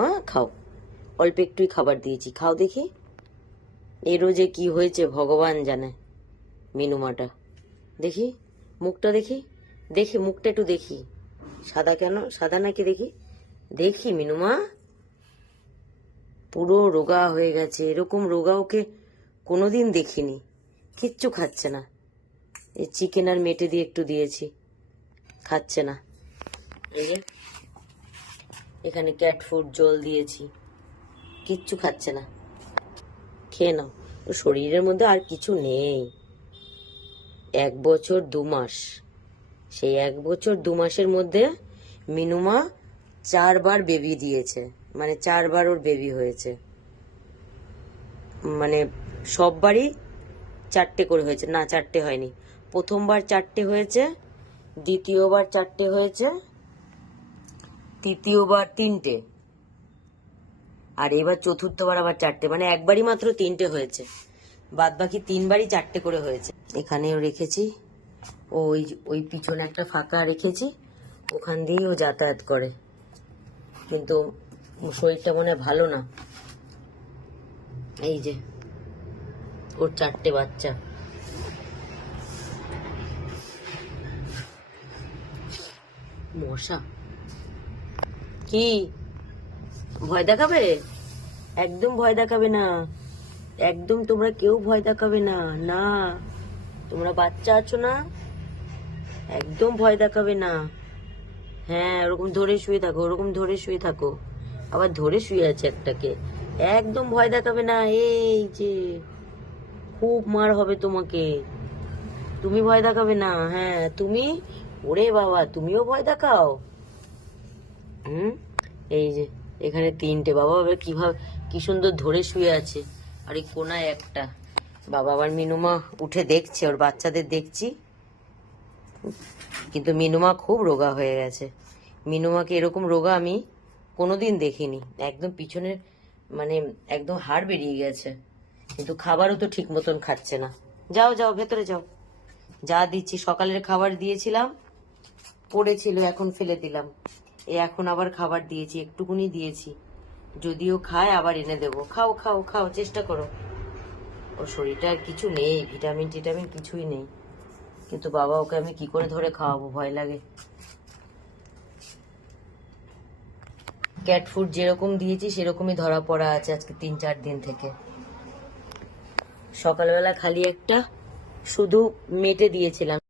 হ্যাঁ খাও, অল্প একটুই খাবার দিয়েছি, খাও দেখি। এরও যে কি হয়েছে ভগবান জানে। মিনুমাটা দেখি, মুখটা দেখি, দেখি মুখটা একটু দেখি। সাদা কেন, সাদা নাকি দেখি, দেখি মিনুমা পুরো রোগা হয়ে গেছে। এরকম রোগা ওকে কোনোদিন দেখিনি। কিচ্ছু খাচ্ছে না। এই চিকেন আর মেটে দিয়ে একটু দিয়েছি, খাচ্ছে না। এই যে এখানে ক্যাট ফুড জল দিয়েছি, কিচ্ছু খাচ্ছে না। খেয়ে নাও, ওর শরীরের মধ্যে আর কিছু নেই। 1 বছর 2 মাস, সেই 1 বছর 2 মাসের মধ্যে মিনুমা 4বার বেবি দিয়েছে, মানে 4বার ওর বেবি হয়েছে। মানে সববারই 4টে করে হয়েছে, না 4টে হয়নি। প্রথমবার 4টে হয়েছে, দ্বিতীয়বার 4টে হয়েছে, তৃতীয়বার 3টে, আর এবার চতুর্থবার আবার 4টে। মানে একবারই মাত্র 3টে হয়েছে, বাদ বাকি 3বারই 4টে করে হয়েছে। এখানেও রেখেছি, ওই ওই পিছনে একটা ফাঁকা রেখেছি, ওখান দিয়েই ও যাতায়াত করে। কিন্তু শরীরটা মনে হয় ভালো না। এই যে ওর 4টে বাচ্চা। মশা কি ভয় দেখাবে? একদম ভয় দেখাবে না, একদম তোমরা কেউ ভয় দেখাবে না। না, তোমরা বাচ্চা আছো না, একদম ভয় দেখাবে না। হ্যাঁ, ওরকম ধরে শুয়ে থাকো, ওরকম ধরে শুয়ে থাকো। আবার ধরে শুয়ে আছে একটাকে। একদম ভয় দেখাবে না। এই যে খুব মার হবে তোমাকে, তুমি ভয় দেখাবে না। হ্যাঁ তুমি, ওরে বাবা তুমিও ভয় দেখাও। এই যে এখানে 3টে, বাবা আবার কিভাবে কি সুন্দর ধরে শুয়ে আছে, আর এই কোনায় একটা। বাবা আবার মিনুমা উঠে দেখছে, ওর বাচ্চাদের দেখছি। কিন্তু মিনুমা খুব রোগা হয়ে গেছে। মিনুমাকে এরকম রোগা আমি কোনোদিন দেখিনি। একদম পিছনের মানে একদম হাড় বেরিয়ে গেছে। কিন্তু খাবারও তো ঠিক মতন খাচ্ছে না। যাও যাও ভেতরে যাও, যা দিচ্ছি সকালের খাবার দিয়েছিলাম, পড়েছিল, এখন ফেলে দিলাম। এখন আবার খাবার দিয়েছি, একটুকুনি দিয়েছি, যদিও খায় আবার এনে দেবো। খাও খাও খাও, চেষ্টা করো। ওর শরীরটা আর কিছু নেই, ভিটামিন টিটামিন কিছুই নেই। কিন্তু বাবা ওকে আমি কি করে ধরে খাওয়াবো, ভয় লাগে। ক্যাট ফুড যেরকম দিয়েছি সেরকমই ধরা পড়া আছে আজকে 3-4 দিন থেকে। সকালবেলা খালি একটা শুধু মেটে দিয়েছিলাম।